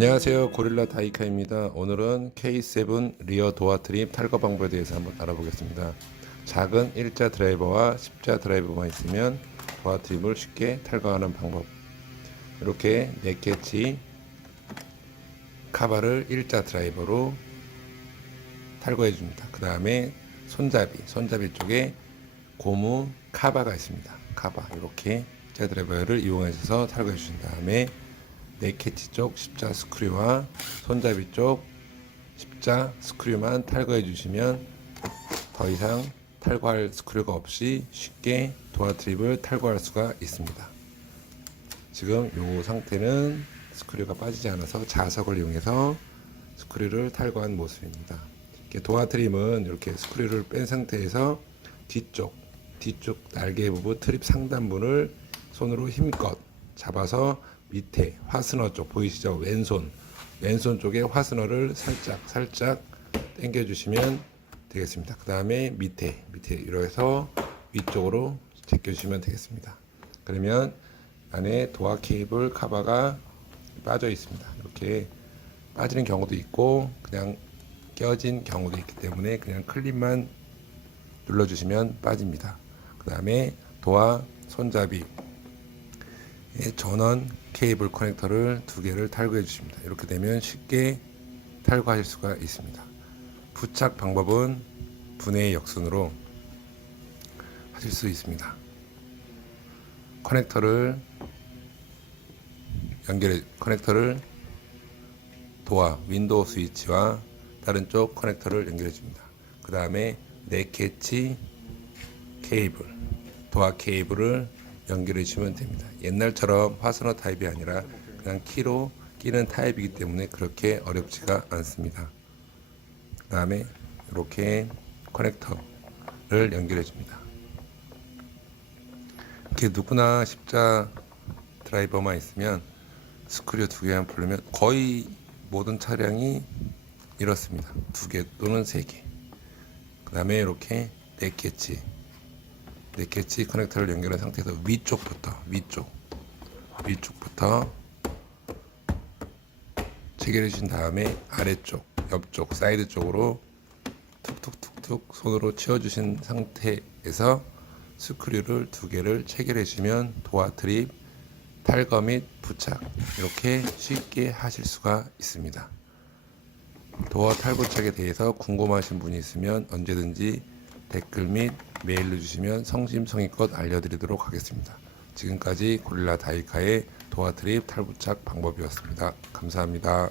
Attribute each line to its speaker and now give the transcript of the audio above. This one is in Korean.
Speaker 1: 안녕하세요. 고릴라 다이카입니다. 오늘은 K7 리어 도어 트립 탈거 방법에 대해서 한번 알아보겠습니다. 작은 일자 드라이버와 십자 드라이버만 있으면 도어 트립을 쉽게 탈거하는 방법. 이렇게 네개치 카바를 일자 드라이버로 탈거해 줍니다. 그 다음에 손잡이 손잡이 쪽에 고무 카바가 있습니다. 카바 이렇게 일자 드라이버를 이용해서 탈거해 주신 다음에 네캐치 쪽 십자 스크류와 손잡이 쪽 십자 스크류만 탈거해 주시면 더 이상 탈거할 스크류가 없이 쉽게 도어 트립을 탈거할 수가 있습니다. 지금 이 상태는 스크류가 빠지지 않아서 자석을 이용해서 스크류를 탈거한 모습입니다. 도어 트립은 이렇게 스크류를 뺀 상태에서 뒤쪽 뒤쪽 날개 부분 트립 상단부를 손으로 힘껏 잡아서 밑에 화스너 쪽 보이시죠? 왼손 왼손 쪽에 화스너를 살짝 살짝 당겨 주시면 되겠습니다. 그 다음에 밑에 밑에 이렇게해서 위쪽으로 제껴 주시면 되겠습니다. 그러면 안에 도어 케이블 카바가 빠져 있습니다. 이렇게 빠지는 경우도 있고 그냥 껴진 경우도 있기 때문에 그냥 클립만 눌러주시면 빠집니다. 그 다음에 도어 손잡이 예, 전원 케이블 커넥터를 두 개를 탈거해 주십니다. 이렇게 되면 쉽게 탈거하실 수가 있습니다. 부착 방법은 분해의 역순으로 하실 수 있습니다. 커넥터를 연결해 커넥터를 도어 윈도우 스위치와 다른 쪽 커넥터를 연결해 줍니다. 그 다음에 네 캐치 케이블 도어 케이블을 연결해 주시면 됩니다. 옛날처럼 화스너 타입이 아니라 그냥 키로 끼는 타입이기 때문에 그렇게 어렵지가 않습니다. 그 다음에 이렇게 커넥터를 연결해 줍니다. 이렇게 누구나 십자 드라이버만 있으면 스크류 두 개만 풀면 거의 모든 차량이 이렇습니다. 두 개 또는 세 개. 그 다음에 이렇게 네 개치 네캐치 커넥터를 연결한 상태에서 위쪽부터 위쪽 위쪽부터 체결해 주신 다음에 아래쪽 옆쪽 사이드 쪽으로 툭툭툭툭 손으로 치워 주신 상태에서 스크류를 두 개를 체결해 주시면 도어 트립 탈거 및 부착 이렇게 쉽게 하실 수가 있습니다. 도어 탈부착에 대해서 궁금하신 분이 있으면 언제든지 댓글 및 메일로 주시면 성심성의껏 알려드리도록 하겠습니다. 지금까지 고릴라 다이카의 도어 트립 탈부착 방법이었습니다. 감사합니다.